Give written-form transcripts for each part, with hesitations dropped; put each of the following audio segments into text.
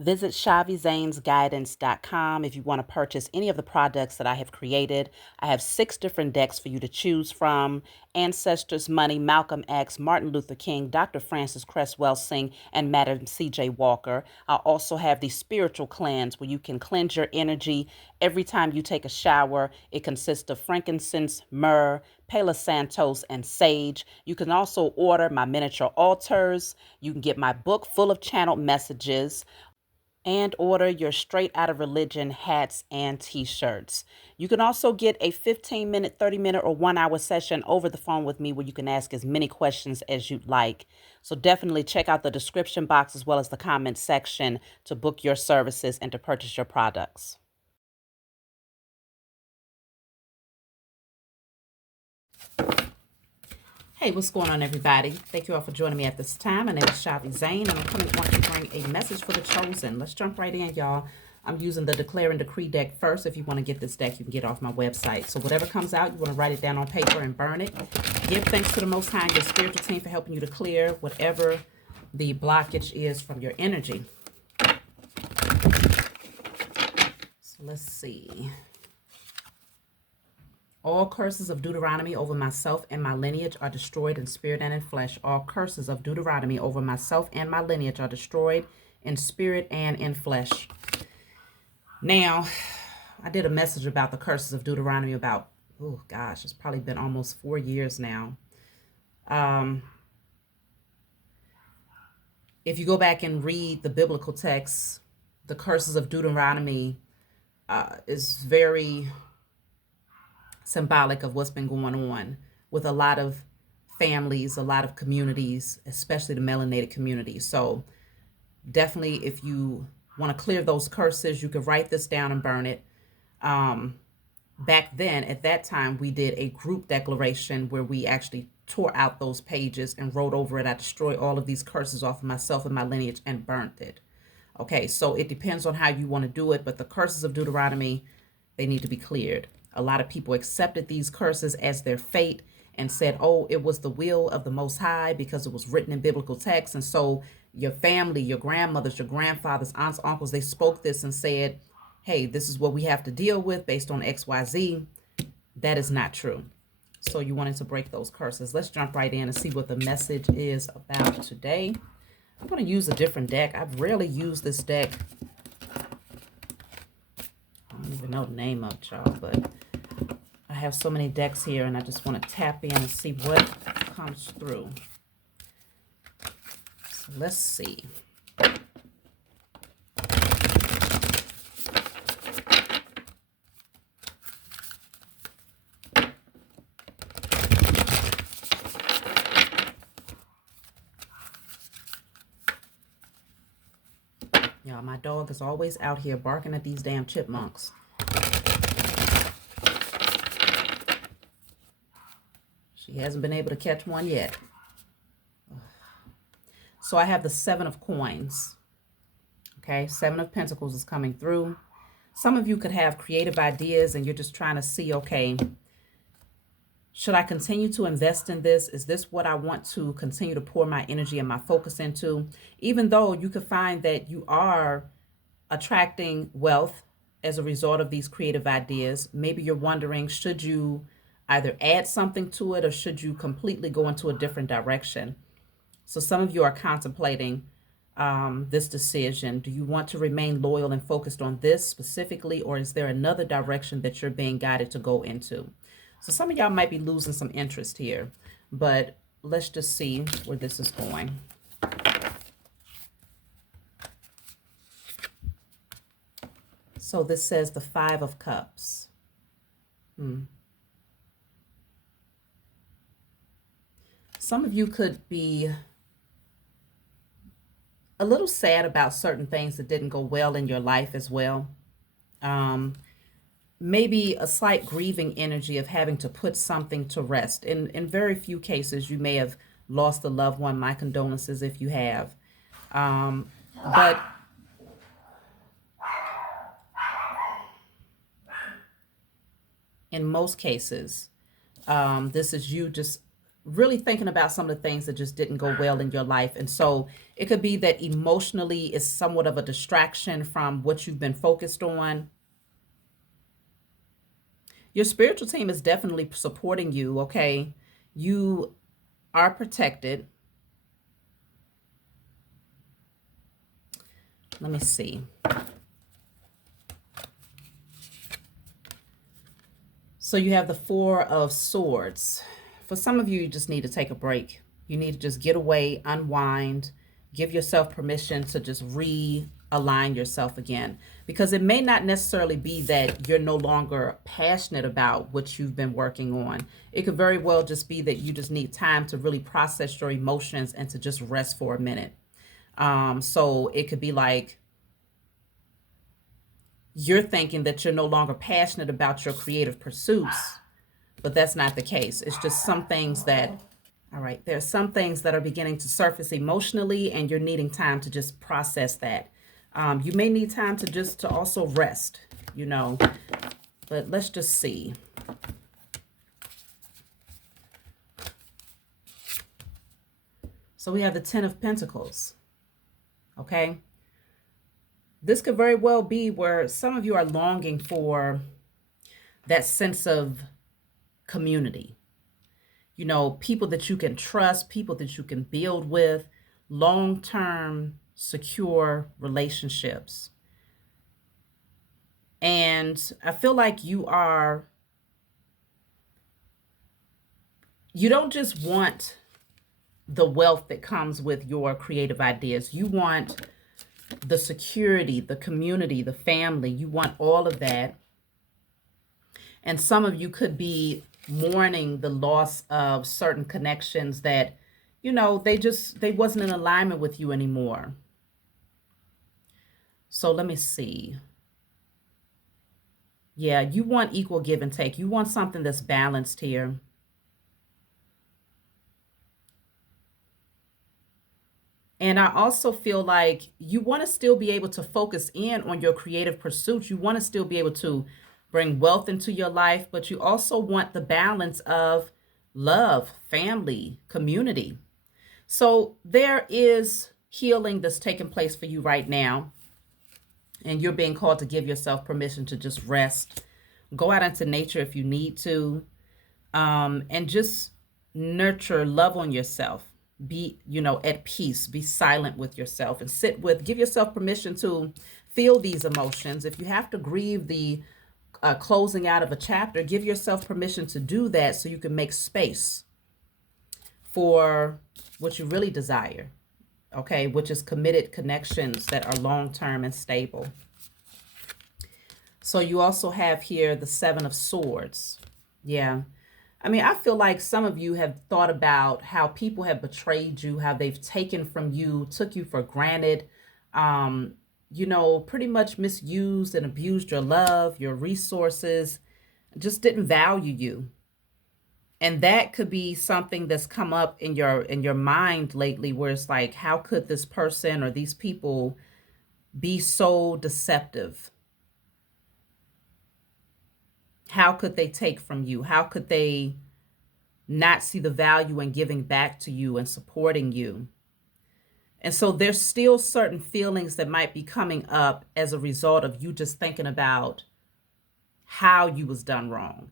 Visit ShaviZanesGuidance.com if you want to purchase any of the products that I have created. I have 6 different decks for you to choose from: Ancestors, Money, Malcolm X, Martin Luther King, Dr. Francis Cresswell Singh, and Madam C.J. Walker. I also have the Spiritual Cleanse, where you can cleanse your energy every time you take a shower. It consists of frankincense, myrrh, Palo Santos, and sage. You can also order my miniature altars. You can get my book full of channeled messages, and order your Straight Out of Religion hats and t-shirts. You can also get a 15-minute, 30-minute, or 1-hour session over the phone with me where you can ask as many questions as you'd like. So definitely check out the description box as well as the comment section to book your services and to purchase your products. Hey, what's going on, everybody? Thank you all for joining me at this time. My name is Shavi Zane, and I'm coming to bring a message for the chosen. Let's jump right in, y'all. I'm using the Declare and Decree deck first. If you want to get this deck, you can get it off my website. So whatever comes out, you want to write it down on paper and burn it. Give thanks to the Most High and your spiritual team for helping you to clear whatever the blockage is from your energy. So let's see. All curses of Deuteronomy over myself and my lineage are destroyed in spirit and in flesh. All curses of Deuteronomy over myself and my lineage are destroyed in spirit and in flesh. Now, I did a message about the curses of Deuteronomy about, oh gosh, it's probably been almost 4 years now. If you go back and read the biblical texts, the curses of Deuteronomy is very symbolic of what's been going on with a lot of families, a lot of communities, especially the melanated community. So definitely, if you want to clear those curses, you could write this down and burn it. Back then, at that time, we did a group declaration where we actually tore out those pages and wrote over it. I destroyed all of these curses off of myself and my lineage and burnt it. Okay, so it depends on how you want to do it, but the curses of Deuteronomy, they need to be cleared. A lot of people accepted these curses as their fate and said, oh, it was the will of the Most High because it was written in biblical texts. And so your family, your grandmothers, your grandfathers, aunts, uncles, they spoke this and said, hey, this is what we have to deal with based on XYZ. That is not true. So you wanted to break those curses. Let's jump right in and see what the message is about today. I'm going to use a different deck. I've rarely used this deck. I don't even know the name of it, y'all, but I have so many decks here, and I just want to tap in and see what comes through. So let's see. Y'all, my dog is always out here barking at these damn chipmunks. She hasn't been able to catch one yet. So I have the 7 of coins. Okay, 7 of pentacles is coming through. Some of you could have creative ideas and you're just trying to see, okay, should I continue to invest in this? Is this what I want to continue to pour my energy and my focus into? Even though you could find that you are attracting wealth as a result of these creative ideas, maybe you're wondering, should you either add something to it or should you completely go into a different direction? So some of you are contemplating this decision. Do you want to remain loyal and focused on this specifically, or is there another direction that you're being guided to go into? So some of y'all might be losing some interest here, but let's just see where this is going. So this says the 5 of Cups. Some of you could be a little sad about certain things that didn't go well in your life as well. Maybe a slight grieving energy of having to put something to rest. In very few cases, you may have lost a loved one. My condolences if you have. But in most cases, this is you just really thinking about some of the things that just didn't go well in your life. And so it could be that emotionally is somewhat of a distraction from what you've been focused on. Your spiritual team is definitely supporting you, okay? You are protected. Let me see. So you have the Four of Swords. For some of you, you just need to take a break. You need to just get away, unwind, give yourself permission to just realign yourself again. Because it may not necessarily be that you're no longer passionate about what you've been working on. It could very well just be that you just need time to really process your emotions and to just rest for a minute. So it could be like you're thinking that you're no longer passionate about your creative pursuits, but that's not the case. It's just some things that, all right, there's some things that are beginning to surface emotionally, and you're needing time to just process that. You may need time to also rest, you know, but let's just see. So we have the Ten of Pentacles, okay? This could very well be where some of you are longing for that sense of community. You know, people that you can trust, people that you can build with, long-term, secure relationships. And I feel like you don't just want the wealth that comes with your creative ideas. You want the security, the community, the family. You want all of that. And some of you could be mourning the loss of certain connections that, you know, they wasn't in alignment with you anymore. So let me see. Yeah, you want equal give and take. You want something that's balanced here. And I also feel like you want to still be able to focus in on your creative pursuits. You want to still be able to bring wealth into your life, but you also want the balance of love, family, community. So there is healing that's taking place for you right now. And you're being called to give yourself permission to just rest. Go out into nature if you need to. And just nurture, love on yourself. Be, you know, at peace. Be silent with yourself and give yourself permission to feel these emotions. If you have to grieve the closing out of a chapter, give yourself permission to do that so you can make space for what you really desire, okay, which is committed connections that are long-term and stable. So you also have here the Seven of Swords. Yeah. I mean, I feel like some of you have thought about how people have betrayed you, how they've taken from you, took you for granted, you know, pretty much misused and abused your love, your resources, just didn't value you. And that could be something that's come up in your mind lately, where it's like, how could this person or these people be so deceptive? How could they take from you? How could they not see the value in giving back to you and supporting you? And so there's still certain feelings that might be coming up as a result of you just thinking about how you was done wrong.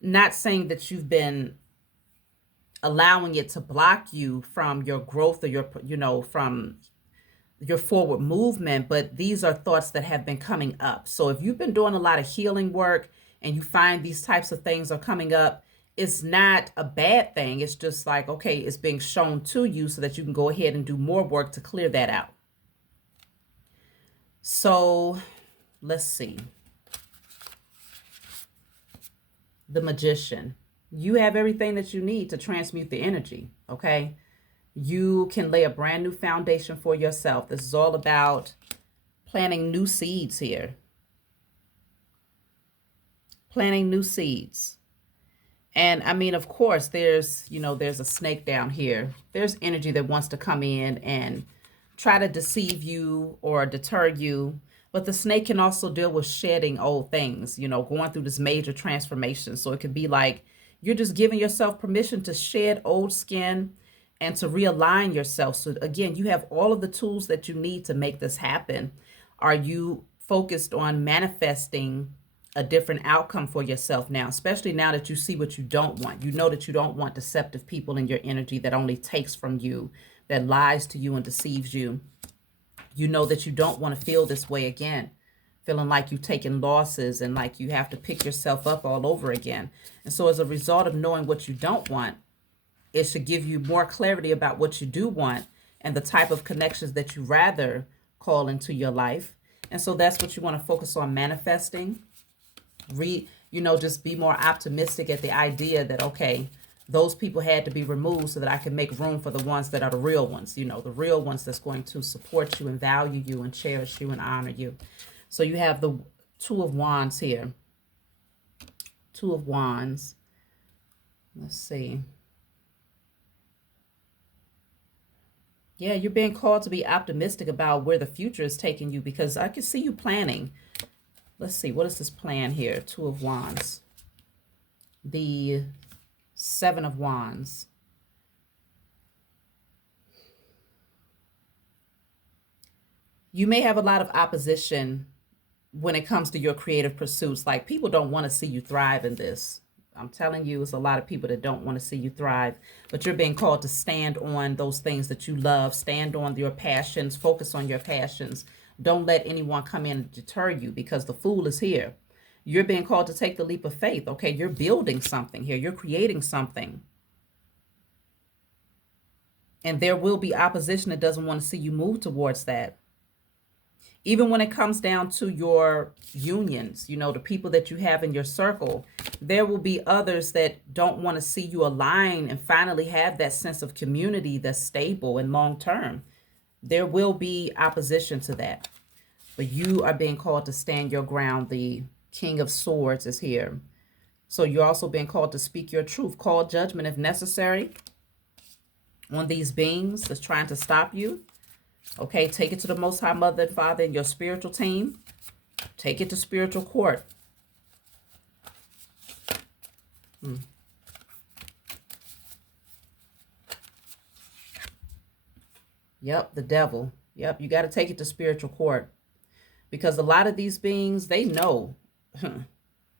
Not saying that you've been allowing it to block you from your growth or your, you know, from your forward movement, but these are thoughts that have been coming up. So if you've been doing a lot of healing work and you find these types of things are coming up, it's not a bad thing. It's just like, okay, it's being shown to you so that you can go ahead and do more work to clear that out. So let's see. The Magician. You have everything that you need to transmute the energy, okay? You can lay a brand new foundation for yourself. This is all about planting new seeds here. Planting new seeds. And I mean, of course, there's a snake down here. There's energy that wants to come in and try to deceive you or deter you. But the snake can also deal with shedding old things, going through this major transformation. So it could be like, You're just giving yourself permission to shed old skin and to realign yourself. So again, you have all of the tools that you need to make this happen. Are you focused on manifesting a different outcome for yourself now, especially now that you see what you don't want? You know that you don't want deceptive people in your energy that only takes from you, that lies to you and deceives you. You know that you don't want to feel this way again, feeling like you've taken losses and like you have to pick yourself up all over again. And so as a result of knowing what you don't want, it should give you more clarity about what you do want and the type of connections that you rather call into your life. And so that's what you want to focus on manifesting. Just be more optimistic at the idea that, okay, those people had to be removed so that I can make room for the ones that are the real ones, the real ones that's going to support you and value you and cherish you and honor you. So you have the Two of Wands here. Two of Wands. Let's see. Yeah, you're being called to be optimistic about where the future is taking you, because I can see you planning. Let's see, what is this plan here? Two of Wands. The Seven of Wands. You may have a lot of opposition when it comes to your creative pursuits. Like, people don't want to see you thrive in this. I'm telling you, it's a lot of people that don't want to see you thrive, but you're being called to stand on those things that you love, stand on your passions, focus on your passions. Don't let anyone come in and deter you, because the fool is here. You're being called to take the leap of faith. Okay, you're building something here. You're creating something. And there will be opposition that doesn't want to see you move towards that. Even when it comes down to your unions, the people that you have in your circle, there will be others that don't want to see you align and finally have that sense of community that's stable and long term. There will be opposition to that. But you are being called to stand your ground. The King of Swords is here. So you're also being called to speak your truth. Call judgment if necessary on these beings that's trying to stop you. Okay, take it to the Most High Mother and Father and your spiritual team. Take it to spiritual court. Yep, the devil. Yep, you got to take it to spiritual court. Because a lot of these beings, they know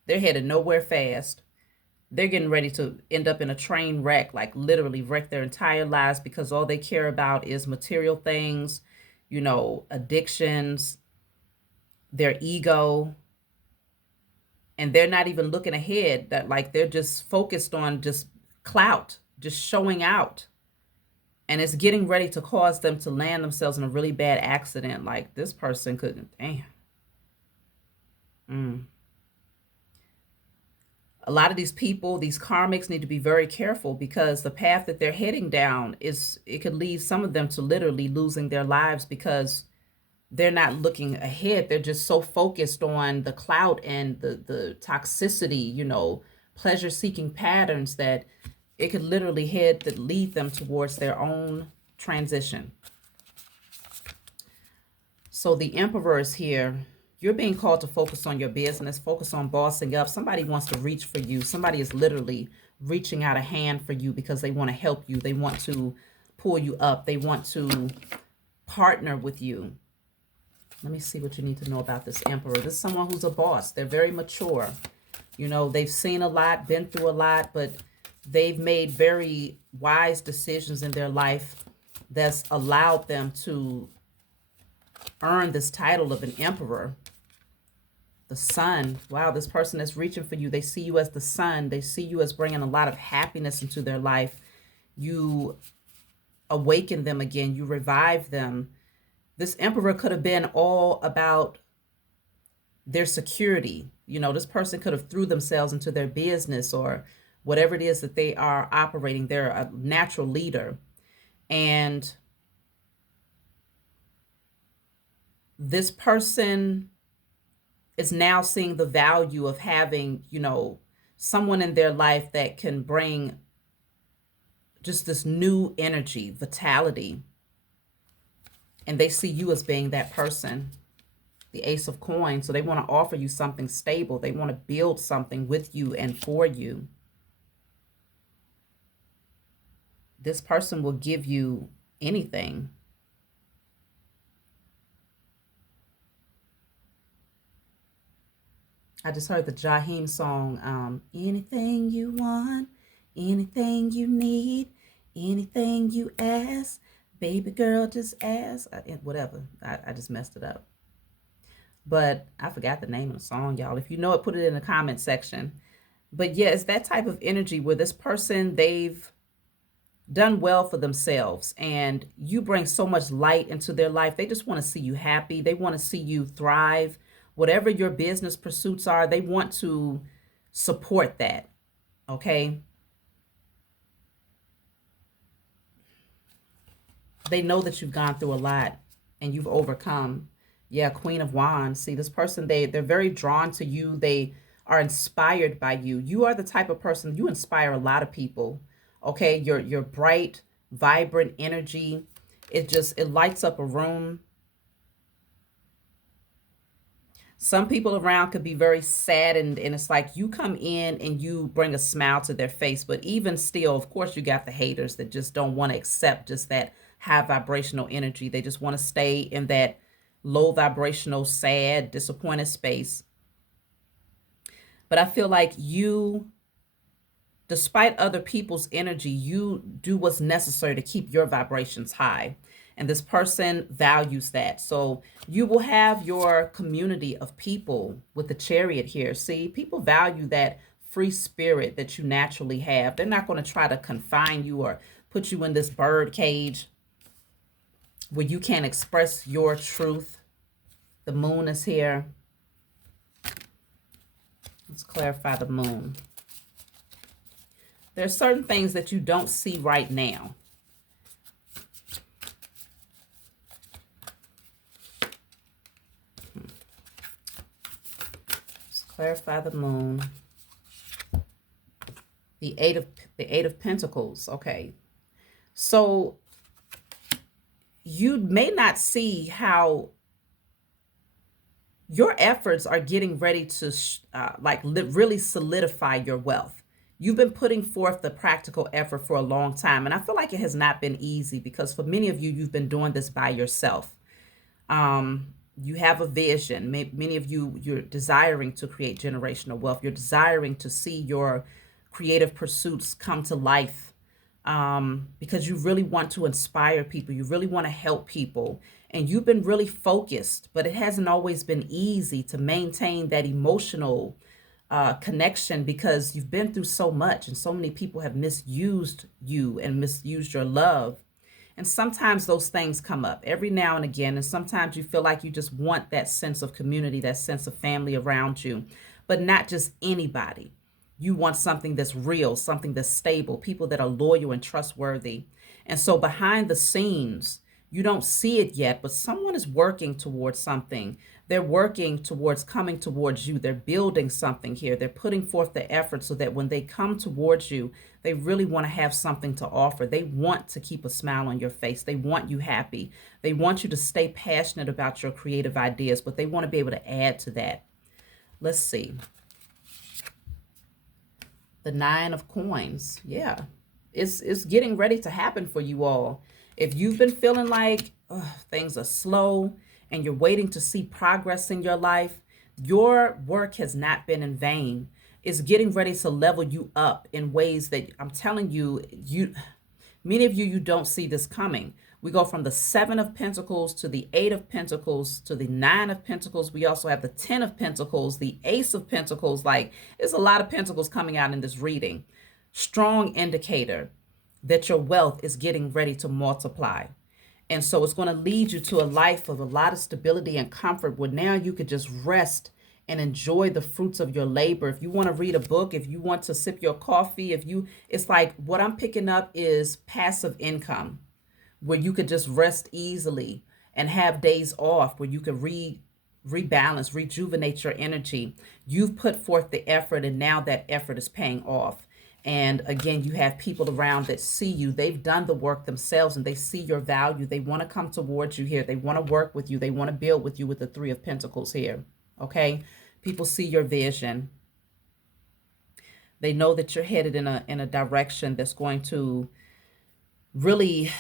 they're headed nowhere fast. They're getting ready to end up in a train wreck, like literally wreck their entire lives, because all they care about is material things, addictions, their ego. And they're not even looking ahead. That, like, they're just focused on just clout, just showing out. And it's getting ready to cause them to land themselves in a really bad accident. Like, this person couldn't, damn. A lot of these people, these karmics, need to be very careful, because the path that they're heading down it could lead some of them to literally losing their lives, because they're not looking ahead. They're just so focused on the clout and the toxicity, pleasure-seeking patterns, that it could literally lead them towards their own transition. So the Emperor is here. You're being called to focus on your business, focus on bossing up. Somebody wants to reach for you. Somebody is literally reaching out a hand for you because they want to help you. They want to pull you up. They want to partner with you. Let me see what you need to know about this Emperor. This is someone who's a boss. They're very mature. They've seen a lot, been through a lot, but they've made very wise decisions in their life that's allowed them to earn this title of an emperor. The sun. Wow, this person is reaching for you. They see you as the sun. They see you as bringing a lot of happiness into their life. You awaken them again. You revive them. This emperor could have been all about their security. This person could have threw themselves into their business or whatever it is that they are operating. They're a natural leader. And this person is now seeing the value of having, someone in their life that can bring just this new energy, vitality. And they see you as being that person, the Ace of Coins. So they want to offer you something stable. They want to build something with you and for you. This person will give you anything. I just heard the Jaheim song, anything you want, anything you need, anything you ask, baby girl, just ask. Whatever. I just messed it up. But I forgot the name of the song, y'all. If you know it, put it in the comment section. But yeah, it's that type of energy where this person, they've done well for themselves and you bring so much light into their life. They just want to see you happy. They want to see you thrive. Whatever your business pursuits are, they want to support that. Okay. They know that you've gone through a lot and you've overcome. Yeah, Queen of Wands. See, this person, they're very drawn to you. They are inspired by you. You are the type of person, you inspire a lot of people. Okay, your bright, vibrant energy. It lights up a room. Some people around could be very sad, and it's like you come in and you bring a smile to their face. But even still, of course, you got the haters that just don't want to accept just that high vibrational energy. They just want to stay in that low vibrational, sad, disappointed space. But I feel like you, despite other people's energy, you do what's necessary to keep your vibrations high. And this person values that. So you will have your community of people with the Chariot here. See, people value that free spirit that you naturally have. They're not going to try to confine you or put you in this bird cage where you can't express your truth. The moon is here. Let's clarify the moon. There's certain things that you don't see right now. Let's clarify the moon. The eight of Pentacles. Okay. So you may not see how your efforts are getting ready to really solidify your wealth. You've been putting forth the practical effort for a long time. And I feel like it has not been easy because for many of you, you've been doing this by yourself. You have a vision. Many of you, you're desiring to create generational wealth. You're desiring to see your creative pursuits come to life because you really want to inspire people. You really want to help people. And you've been really focused, but it hasn't always been easy to maintain that emotional connection because you've been through so much and so many people have misused you and misused your love. And sometimes those things come up every now and again. And sometimes you feel like you just want that sense of community, that sense of family around you, but not just anybody. You want something that's real, something that's stable, people that are loyal and trustworthy. And so behind the scenes, you don't see it yet, but someone is working towards something. They're working towards coming towards you. They're building something here. They're putting forth the effort so that when they come towards you, they really want to have something to offer. They want to keep a smile on your face. They want you happy. They want you to stay passionate about your creative ideas, but they want to be able to add to that. Let's see. The Nine of Coins. Yeah, it's getting ready to happen for you all. If you've been feeling like things are slow and you're waiting to see progress in your life, your work has not been in vain. It's getting ready to level you up in ways that I'm telling you, many of you, you don't see this coming. We go from the Seven of Pentacles to the Eight of Pentacles to the Nine of Pentacles. We also have the Ten of Pentacles, the Ace of Pentacles. Like, there's a lot of pentacles coming out in this reading. Strong indicator that your wealth is getting ready to multiply. And so it's going to lead you to a life of a lot of stability and comfort where now you could just rest and enjoy the fruits of your labor. If you want to read a book, if you want to sip your coffee, it's like what I'm picking up is passive income where you could just rest easily and have days off where you could rebalance, rejuvenate your energy. You've put forth the effort and now that effort is paying off. And again, you have people around that see you. They've done the work themselves and they see your value. They want to come towards you here. They want to work with you. They want to build with you with the Three of Pentacles here. Okay. People see your vision. They know that you're headed in a direction that's going to really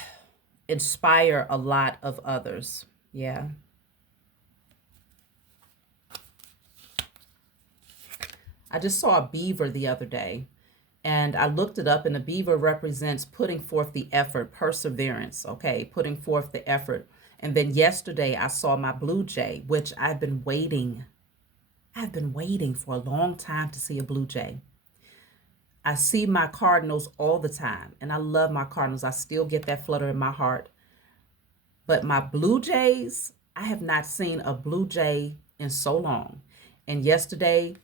inspire a lot of others. Yeah. I just saw a beaver the other day, and I looked it up, and the beaver represents putting forth the effort, perseverance, okay, putting forth the effort. And then yesterday I saw my blue jay, which I've been waiting. I've been waiting for a long time to see a blue jay. I see my cardinals all the time, and I love my cardinals. I still get that flutter in my heart. But my blue jays, I have not seen a blue jay in so long. And yesterday,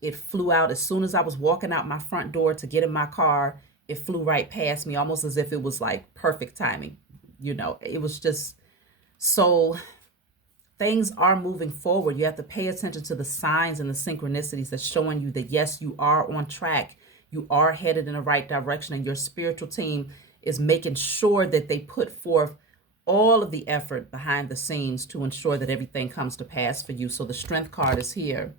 it flew out as soon as I was walking out my front door to get in my car. It flew right past me, almost as if it was like perfect timing. It was just so, things are moving forward. You have to pay attention to the signs and the synchronicities that's showing you that, yes, you are on track. You are headed in the right direction, and your spiritual team is making sure that they put forth all of the effort behind the scenes to ensure that everything comes to pass for you. So the strength card is here.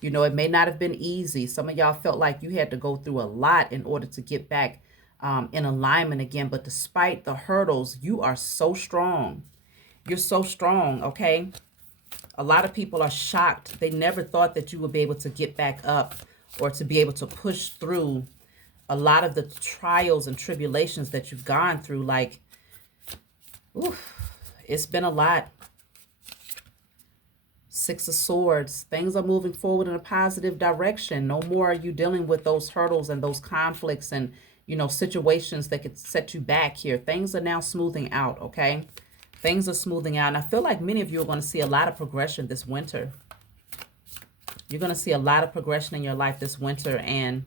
It may not have been easy. Some of y'all felt like you had to go through a lot in order to get back in alignment again. But despite the hurdles, you are so strong. You're so strong, okay? A lot of people are shocked. They never thought that you would be able to get back up or to be able to push through a lot of the trials and tribulations that you've gone through. Like, oof, it's been a lot. Six of Swords. Things are moving forward in a positive direction. No more are you dealing with those hurdles and those conflicts and, situations that could set you back here. Things are now smoothing out, okay? Things are smoothing out. And I feel like many of you are going to see a lot of progression this winter. You're going to see a lot of progression in your life this winter. And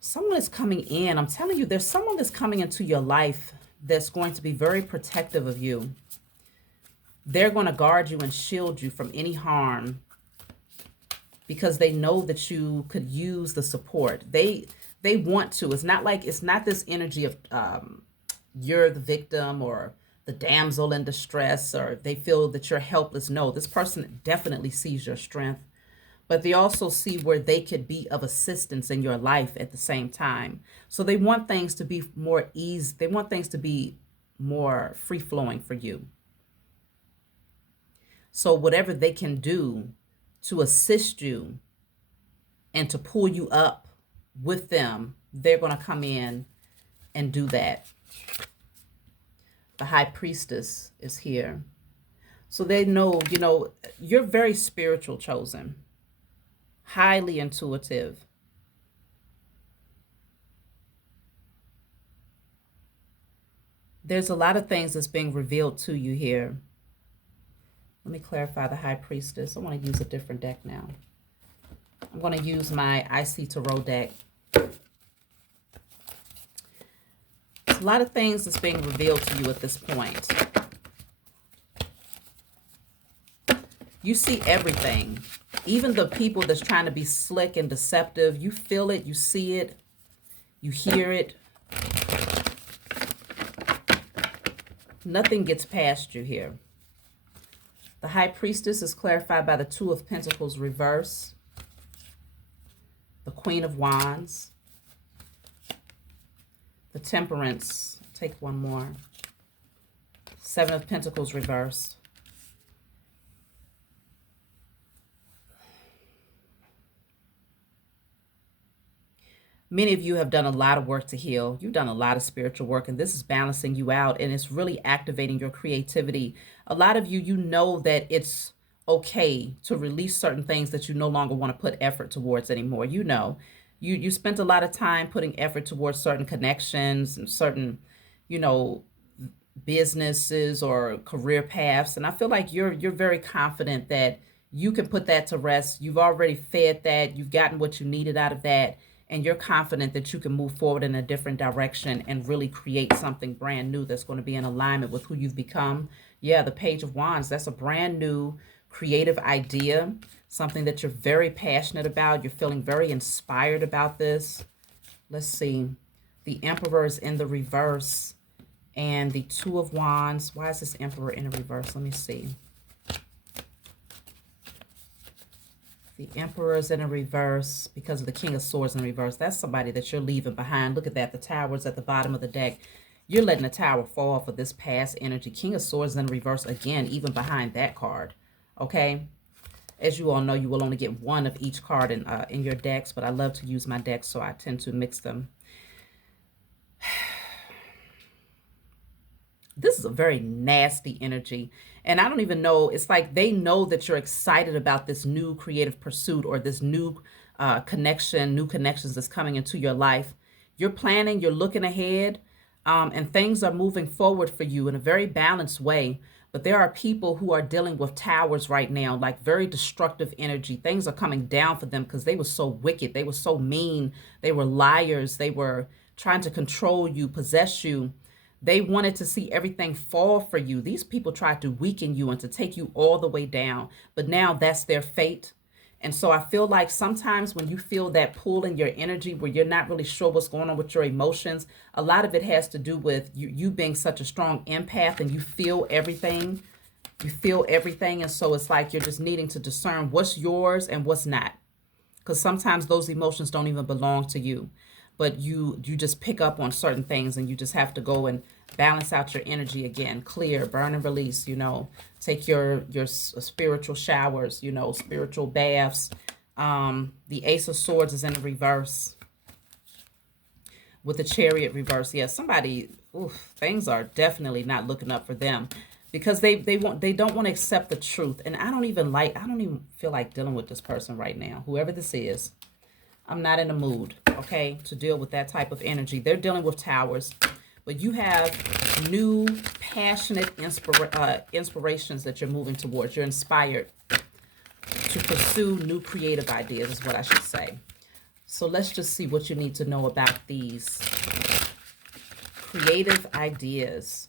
someone is coming in. I'm telling you, there's someone that's coming into your life that's going to be very protective of you. They're going to guard you and shield you from any harm because they know that you could use the support. They want to. It's not this energy of you're the victim or the damsel in distress, or they feel that you're helpless. No, this person definitely sees your strength, but they also see where they could be of assistance in your life at the same time. So they want things to be more easy. They want things to be more free flowing for you. So whatever they can do to assist you and to pull you up with them, they're going to come in and do that. The High Priestess is here. So they know, you're very spiritual, chosen. Highly intuitive. There's a lot of things that's being revealed to you here. Let me clarify the High Priestess. I want to use a different deck now. I'm going to use my IC Tarot deck. A lot of things that's being revealed to you at this point. You see everything. Even the people that's trying to be slick and deceptive, you feel it, you see it, you hear it. Nothing gets past you here. The High Priestess is clarified by the Two of Pentacles reverse, the Queen of Wands, the Temperance. Take one more. Seven of Pentacles reversed. Many of you have done a lot of work to heal. You've done a lot of spiritual work, and this is balancing you out, and it's really activating your creativity. A lot of you, know that it's okay to release certain things that you no longer want to put effort towards anymore. You spent a lot of time putting effort towards certain connections and certain, businesses or career paths, and I feel like you're very confident that you can put that to rest. You've already fed that. You've gotten what you needed out of that. And you're confident that you can move forward in a different direction and really create something brand new that's going to be in alignment with who you've become. Yeah, the Page of Wands, that's a brand new creative idea, something that you're very passionate about. You're feeling very inspired about this. Let's see. The Emperor is in the reverse and the Two of Wands. Why is this Emperor in the reverse? Let me see. The Emperor's in a reverse because of the King of Swords in reverse. That's somebody that you're leaving behind. Look at that. The Tower's at the bottom of the deck. You're letting the Tower fall for this past energy. King of Swords in reverse again, even behind that card. Okay? As you all know, you will only get one of each card in your decks, but I love to use my decks, so I tend to mix them. This is a very nasty energy. And I don't even know, it's like they know that you're excited about this new creative pursuit or this new new connections that's coming into your life. You're planning, you're looking ahead, and things are moving forward for you in a very balanced way. But there are people who are dealing with towers right now, like very destructive energy. Things are coming down for them because they were so wicked. They were so mean. They were liars. They were trying to control you, possess you. They wanted to see everything fall for you. These people tried to weaken you and to take you all the way down. But now that's their fate. And so I feel like sometimes when you feel that pull in your energy where you're not really sure what's going on with your emotions, a lot of it has to do with you being such a strong empath and you feel everything. You feel everything. And so it's like you're just needing to discern what's yours and what's not. Because sometimes those emotions don't even belong to you. But you just pick up on certain things and you just have to go and balance out your energy again. Clear, burn and release, take your spiritual showers, spiritual baths. The Ace of Swords is in the reverse with the Chariot reverse. Yeah, somebody, things are definitely not looking up for them because they don't want to accept the truth. And I don't even feel like dealing with this person right now, whoever this is. I'm not in the mood, okay, to deal with that type of energy. They're dealing with towers, but you have new, passionate inspirations that you're moving towards. You're inspired to pursue new creative ideas is what I should say. So let's just see what you need to know about these creative ideas.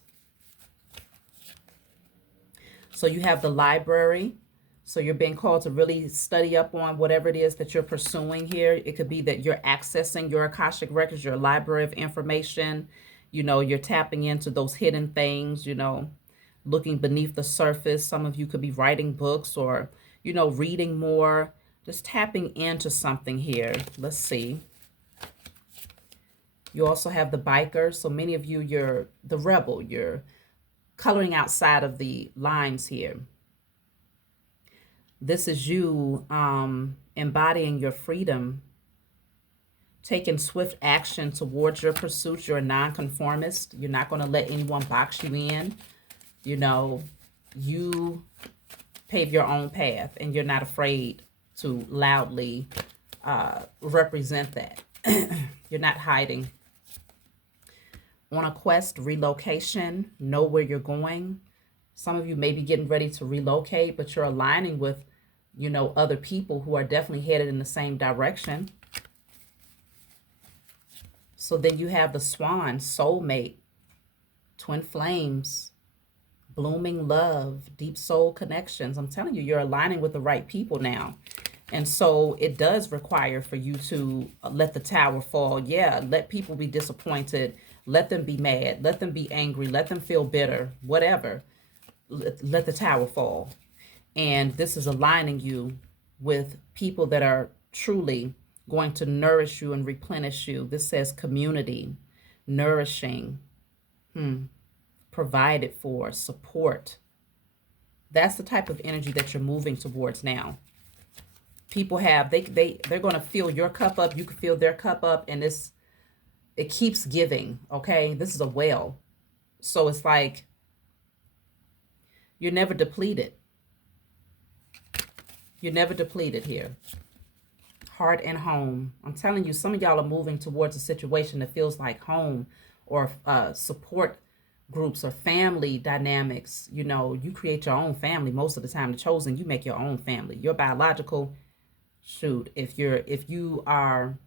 So you have the library. So you're being called to really study up on whatever it is that you're pursuing here. It could be that you're accessing your Akashic records, your library of information. You're tapping into those hidden things, looking beneath the surface. Some of you could be writing books or, reading more, just tapping into something here. Let's see. You also have the biker. So many of you, you're the rebel. You're coloring outside of the lines here. This is you embodying your freedom, taking swift action towards your pursuits. You're a nonconformist. You're not going to let anyone box you in. You pave your own path, and you're not afraid to loudly represent that. You're not hiding. On a quest, relocation, know where you're going. Some of you may be getting ready to relocate, but you're aligning with other people who are definitely headed in the same direction. So then you have the Swan, soulmate, twin flames, blooming love, deep soul connections. I'm telling you, you're aligning with the right people now. And so it does require for you to let the tower fall. Yeah, let people be disappointed. Let them be mad. Let them be angry. Let them feel bitter, whatever. Let the tower fall. And this is aligning you with people that are truly going to nourish you and replenish you. This says community, nourishing, provided for, support. That's the type of energy that you're moving towards now. People have, they're going to fill your cup up. You can fill their cup up, and it keeps giving, okay? This is a well. So it's like you're never depleted. You're never depleted here. Heart and home. I'm telling you, some of y'all are moving towards a situation that feels like home or support groups or family dynamics. You create your own family most of the time. The chosen, you make your own family. Your biological, if you are,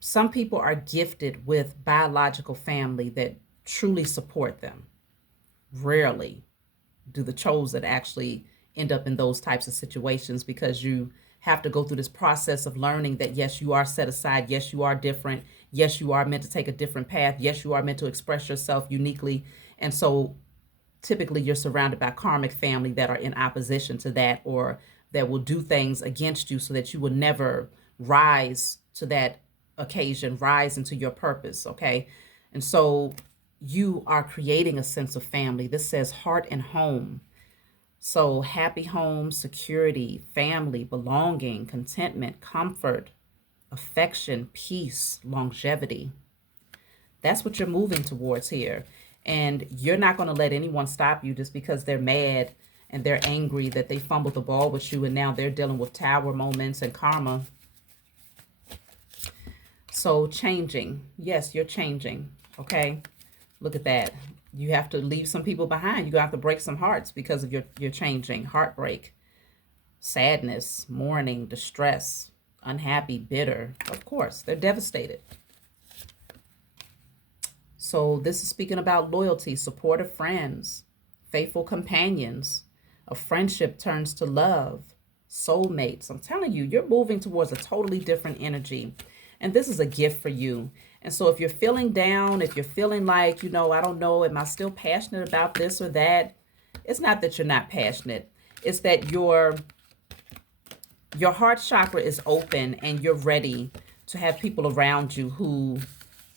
some people are gifted with biological family that truly support them. Rarely do the chosen actually end up in those types of situations, because you have to go through this process of learning that, yes, you are set aside. Yes, you are different. Yes, you are meant to take a different path. Yes, you are meant to express yourself uniquely. And so typically you're surrounded by karmic family that are in opposition to that, or that will do things against you so that you will never rise to that occasion, rise into your purpose, okay? And so you are creating a sense of family. This says heart and home. So happy home, security, family, belonging, contentment, comfort, affection, peace, longevity. That's what you're moving towards here. And you're not going to let anyone stop you just because they're mad and they're angry that they fumbled the ball with you and now they're dealing with tower moments and karma. So changing. Yes, you're changing. Okay. Look at that. You have to leave some people behind. You have to break some hearts because of your changing. Heartbreak, sadness, mourning, distress, unhappy, bitter. Of course, they're devastated. So this is speaking about loyalty, supportive friends, faithful companions. A friendship turns to love, soulmates. I'm telling you, you're moving towards a totally different energy. And this is a gift for you. And so if you're feeling down, if you're feeling like, you know, I don't know, am I still passionate about this or that? It's not that you're not passionate. It's that your heart chakra is open and you're ready to have people around you who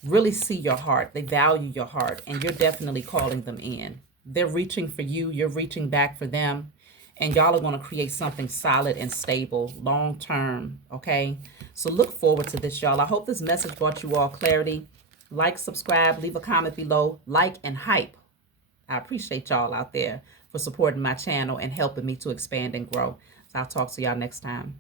really see your heart. They value your heart, and you're definitely calling them in. They're reaching for you. You're reaching back for them. And y'all are going to create something solid and stable long term, okay? So look forward to this, y'all. I hope this message brought you all clarity. Like, subscribe, leave a comment below, like, and hype. I appreciate y'all out there for supporting my channel and helping me to expand and grow. So I'll talk to y'all next time.